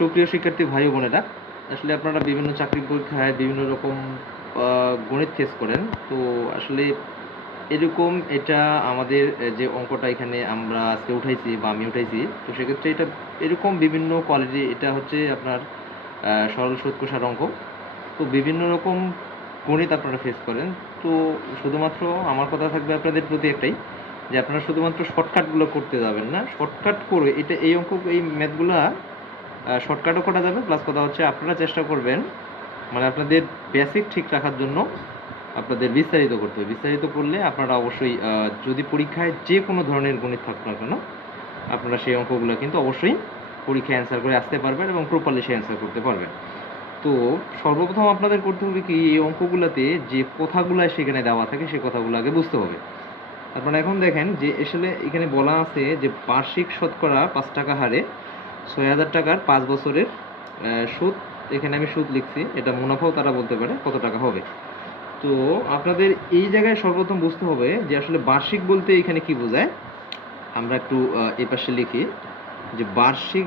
সুপ্রিয় শিক্ষার্থী ভাই ও বোনেরা, আসলে আপনারা বিভিন্ন চাকরি পরীক্ষায় বিভিন্ন রকম গণিত ফেস করেন। তো আসলে এরকম এটা আমাদের যে অঙ্কটা এখানে আমরা আজকে উঠাইছি বা আমি উঠাইছি, তো সেক্ষেত্রে এটা এরকম বিভিন্ন কোয়ালিটি, এটা হচ্ছে আপনার সরল সুদ কষার অঙ্ক। তো বিভিন্ন রকম গণিত আপনারা ফেস করেন। তো শুধুমাত্র আমার কথা থাকবে আপনাদের প্রতি একটাই, যে আপনারা শুধুমাত্র শর্টকাটগুলো করতে যাবেন না। শর্টকাট করে এটা এই অঙ্ক এই ম্যাথগুলো শর্টকাটও করা যাবে, প্লাস কথা হচ্ছে আপনারা চেষ্টা করবেন মানে আপনাদের বেসিক ঠিক রাখার জন্য আপনাদের বিস্তারিত করতে হবে। বিস্তারিত করলে আপনারা অবশ্যই যদি পরীক্ষায় যে কোনো ধরনের গণিত থাকুক না কেন, আপনারা সেই অঙ্কগুলো কিন্তু অবশ্যই পরীক্ষায় অ্যান্সার করে আসতে পারবেন এবং প্রপারলি সে অ্যান্সার করতে পারবেন। তো সর্বপ্রথম আপনাদের করতে হবে কি, এই অঙ্কগুলোতে যে কথাগুলো সেখানে দেওয়া থাকে সেই কথাগুলো আগে বুঝতে হবে। আপনারা এখন দেখেন যে আসলে এখানে বলা আছে যে বার্ষিক শতকরা 5 টাকা হারে 6,000 টাকার 5 বছরের সুদ। এখানে আমি সুদ লিখছি, এটা মুনাফাও তারা বলতে পারে কত টাকা হবে। তো আপনাদের এই জায়গায় সর্বপ্রথম বুঝতে হবে যে আসলে বার্ষিক বলতে এখানে কি বোঝায়। আমরা একটু এই পাশে লিখি যে বার্ষিক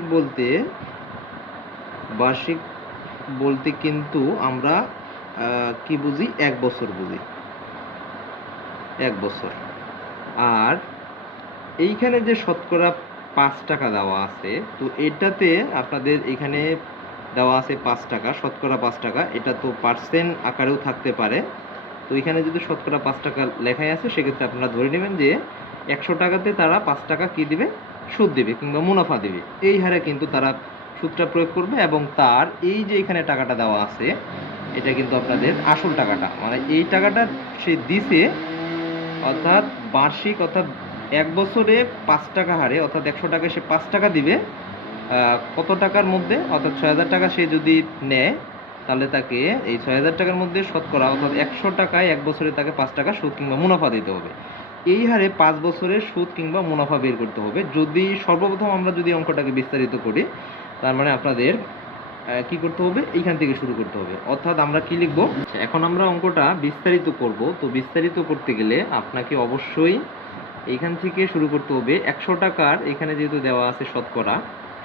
বলতে কিন্তু আমরা কি বুঝি, 1 বছর বুঝি, 1 বছর। আর এইখানে যে শতকরা 5 টাকা দেওয়া আছে, তো এটাতে আপনাদের এখানে দেওয়া আছে 5 টাকা, শতকরা 5 টাকা। এটা তো পার্সেন্ট আকারেও থাকতে পারে। তো এখানে যদি শতকরা 5 টাকা লেখাই আছে, সেক্ষেত্রে আপনারা ধরে নেবেন যে 100 টাকাতে তারা 5 টাকা কী দিবে, সুদ দিবে কিংবা মুনাফা দিবে। এই হারে কিন্তু তারা সুদটা প্রয়োগ করবে এবং তার এই যে এখানে টাকাটা দেওয়া আছে, এটা কিন্তু আপনাদের আসল টাকাটা, মানে এই টাকাটা সে দিছে, অর্থাৎ বার্ষিক, অর্থাৎ 1 বছরে 5 টাকা হারে, অর্থাৎ 100 টাকায় সে 5 টাকা দিবে। কত টাকার মধ্যে, অর্থাৎ 6,000 টাকা সে যদি নেয়, তাহলে তাকে এই 6,000 টাকার মধ্যে শতকরা, অর্থাৎ 100 টাকায় 1 বছরে তাকে 5 টাকা সুদ কিংবা মুনাফা দিতে হবে। এই হারে 5 বছরের সুদ কিংবা মুনাফা বের করতে হবে। যদি সর্বপ্রথম আমরা যদি অঙ্কটাকে বিস্তারিত করি, তার মানে আপনাদের কি করতে হবে, এইখান থেকে শুরু করতে হবে। অর্থাৎ আমরা কি লিখব, এখন আমরা অঙ্কটা বিস্তারিত করব। তো বিস্তারিত করতে গেলে আপনাকে অবশ্যই এইখান থেকে শুরু করতে হবে। 100 টাকার এখানে যেহেতু দেওয়া আছে শতকরা,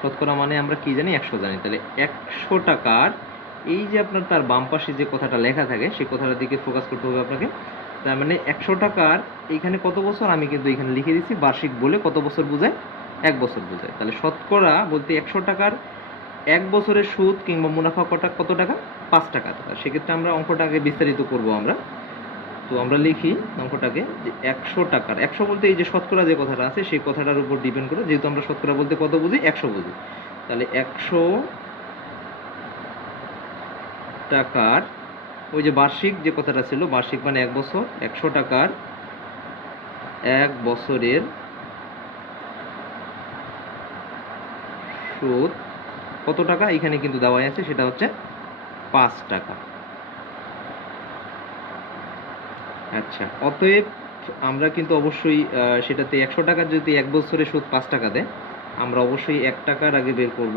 শতকরা মানে আমরা কি জানি, 100 জানি। তাহলে 100 টাকার এই যে আপনার তার বাম পাশে যে কথাটা লেখা থাকে, সেই কথাটার দিকে ফোকাস করতে হবে আপনাকে। তার মানে 100 টাকার এইখানে কত বছর, আমি কিন্তু এখানে লিখে দিচ্ছি বার্ষিক বলে কত বছর বোঝায়, 1 বছর বোঝায়। তাহলে শতকরা বলতে 100 টাকার 1 বছরের সুদ কিংবা মুনাফা কত টাকা, 5 টাকা। সেক্ষেত্রে আমরা অঙ্কটা আগে বিস্তারিত করব আমরা। তো আমরা লিখি অঙ্কটাকে যে 100 টাকার, 100 বলতে এই যে শতকরা যে কথাটা আছে সেই কথাটার উপর ডিপেন্ড করে, যেহেতু আমরা শতকরা বলতে কত বুঝি, 100 বুঝি। তাহলে 100 টাকার ওই যে বার্ষিক যে কথাটা ছিল, বার্ষিক মানে 1 বছর, 100 টাকার 1 বছরের সুদ কত টাকা, এখানে কিন্তু দেওয়াই আছে, সেটা হচ্ছে 5 টাকা। আচ্ছা, অতএব আমরা কিন্তু অবশ্যই সেটাতে 100 টাকার যদি 1 বছরে সুদ 5 টাকা দেয়, আমরা অবশ্যই 1 টাকার আগে বের করব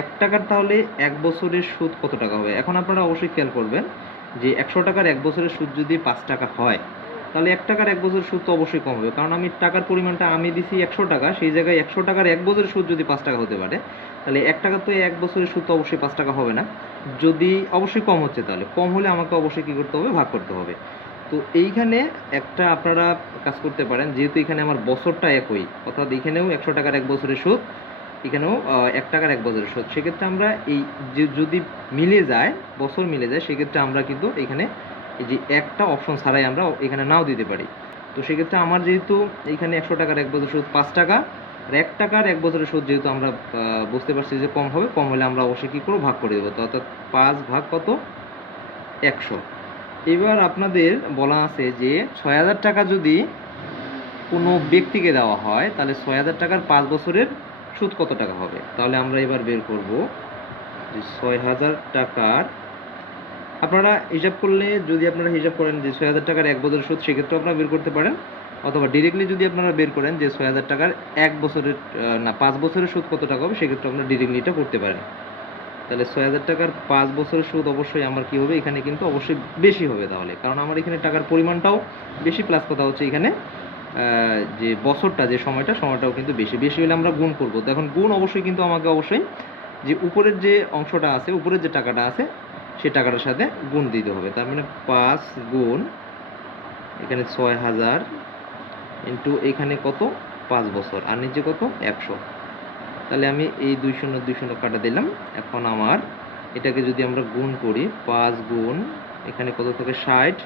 1 টাকার। তাহলে 1 বছরের সুদ কত টাকা হবে, এখন আপনারা অবশ্যই খেয়াল করবেন যে 100 টাকার 1 বছরের সুদ যদি 5 টাকা হয়, তাহলে 1 টাকার 1 বছরের সুদ তো অবশ্যই কম হবে, কারণ আমি টাকার পরিমাণটা আমি দিছি 100 টাকা, সেই জায়গায় 100 টাকার 1 বছরের সুদ যদি 5 টাকা হতে পারে, তাহলে 1 টাকা তো 1 বছরের সুদ তো অবশ্যই 5 টাকা হবে না। যদি অবশ্যই কম হচ্ছে, তাহলে কম হলে আমাকে অবশ্যই কী করতে হবে, ভাগ করতে হবে। তো এইখানে একটা আপনারা কাজ করতে পারেন, যেহেতু এখানে আমার বছরটা একই, অর্থাৎ এখানেও 100 টাকার 1 বছরের সুদ, এখানেও 1 টাকার 1 বছরের সুদ, সেক্ষেত্রে আমরা এই যে যদি মিলে যায়, বছর মিলে যায়, সেক্ষেত্রে আমরা কিন্তু এখানে এই যে একটা অপশন ছাড়াই আমরা এখানে নাও দিতে পারি। তো সেক্ষেত্রে আমার যেহেতু এইখানে 100 টাকার 1 বছরের সুদ 5 টাকা, আর 1 টাকার 1 বছরের সুদ যেহেতু আমরা বুঝতে পারছি যে কম হবে, কম হলে আমরা অবশ্যই কী করবো, ভাগ করে দেবো। তো অর্থাৎ 5 ভাগ কত, 100। এবার আপনাদের বলা আছে যে 6,000 টাকা যদি কোনো ব্যক্তিকে দেওয়া হয়, তাহলে 6,000 টাকার 5 বছরের সুদ কত টাকা হবে। তাহলে আমরা এবার বের করব যে 6,000 টাকার, আপনারা হিসাব করলে, যদি আপনারা হিসাব করেন যে 6,000 টাকার 1 বছরের সুদ, সেক্ষেত্রে আপনারা বের করতে পারেন, অথবা ডিরেক্টলি যদি আপনারা বের করেন যে 6,000 টাকার 1 বছরের 5 বছরের সুদ কত টাকা হবে, সেক্ষেত্রে আপনারা ডিরেক্টলি এটা করতে পারেন। তাহলে 6,000 টাকার 5 বছরের সুদ অবশ্যই আমার কী হবে, এখানে কিন্তু অবশ্যই বেশি হবে, তাহলে কারণ আমার এখানে টাকার পরিমাণটাও বেশি, প্লাস কথা হচ্ছে এখানে যে বছরটা, যে সময়টাও কিন্তু বেশি হলে আমরা গুণ করব। তো এখন গুণ অবশ্যই কিন্তু আমাকে অবশ্যই যে উপরের যে অংশটা আছে, উপরের যে টাকাটা আছে সেই টাকাটার সাথে গুণ দিতে হবে। তার মানে 5 গুণ এখানে 6000 ইন্টু এখানে কত 5 বছর, আর নিচে কত 100। তাহলে আমি এই 2 শূন্য 2 শূন্য কাটা দিলাম। এখন আমার এটাকে যদি আমরা গুণ করি, 5 গুণ এখানে কত থাকে 60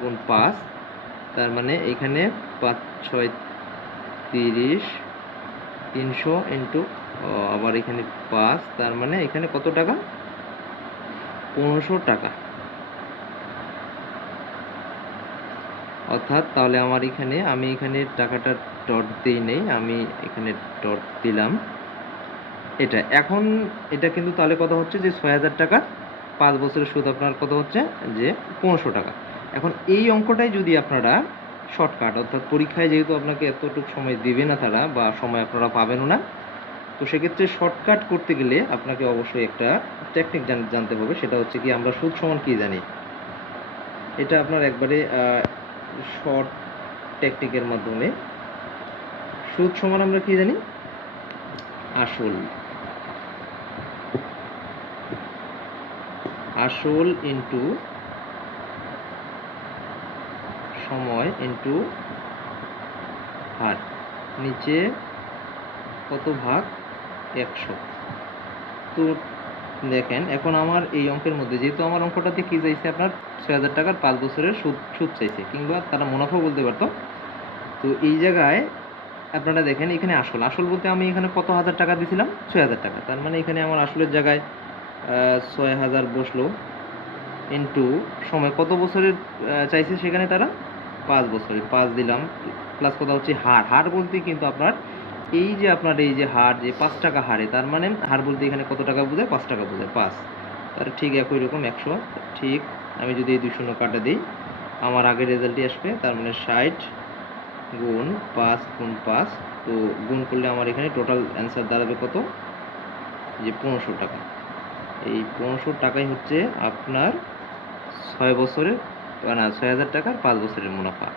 গুণ 5, তার মানে এখানে 5 6 30, 300 ইন্টু আবার এখানে 5, তার মানে এখানে কত টাকা 1500 টাকা। অর্থাৎ তাহলে আমার এখানে আমি এখানে টাকাটা ডট দিই নেই, আমি এখানে ডট দিলাম এটা। এখন এটা কিন্তু তাহলে কত হচ্ছে যে 6000 টাকা 5 বছরের সুদ আপনার কত হচ্ছে যে 1500 টাকা। এখন এই অঙ্কটাই যদি আপনারা শর্টকাট, অর্থাৎ পরীক্ষায় যেহেতু আপনাকে এতটুকু সময় দেবে না তারা, বা সময় আপনারা পাবেনও না, তো সেক্ষেত্রে শর্টকাট করতে গেলে আপনাকে অবশ্যই একটা টেকনিক জানতে হবে। সেটা হচ্ছে কি, আমরা সুদ সমান কি জানি, এটা আপনার একবারে শর্ট টেকনিকের মাধ্যমে সুদ সমান আমরা কি জানি, আসল আসল ইন্টু সময় ইন্টু হার, নিচে কত ভাগ 100। তো দেখেন এখন আমার এই অঙ্কের মধ্যে যেহেতু আমার অঙ্কটাতে কি চাইছে, আপনার 6000 টাকার 5 বছরের সুদ চাইছে, কিংবা তারা মুনাফা বলতে পারতো। তো এই জায়গায় আপনারা দেখেন এখানে আসল বলতে আমি এখানে কত হাজার টাকা দিয়েছিলাম, 6000 টাকা। তার মানে এখানে আমার আসলের জায়গায় 6000 বসলো, ইন্টু সময় কত বছরের চাইছে সেখানে তারা 5 বছরের, 5 দিলাম, প্লাস কথা হচ্ছে হার বলতে কিন্তু আপনার এই যে আপনার এই যে হার, যে 5 টাকা হারে, তার মানে হার বলতে এখানে কত টাকা বোঝায়, 5 টাকা বোঝায় 5। তার ঠিক একই রকম 100। ঠিক আমি যদি এই 2 শূন্য কাটা দিই, আমার আগের রেজাল্টই আসবে। তার মানে 60 গুণ 5 গুণ 5, তো গুণ করলে আমার এখানে টোটাল অ্যান্সার দাঁড়াবে কত, যে 1500 টাকা। এই 1500 টাকাই হচ্ছে আপনার 6 বছরের, না 6000 টাকার 5 বছরের মুনাফা।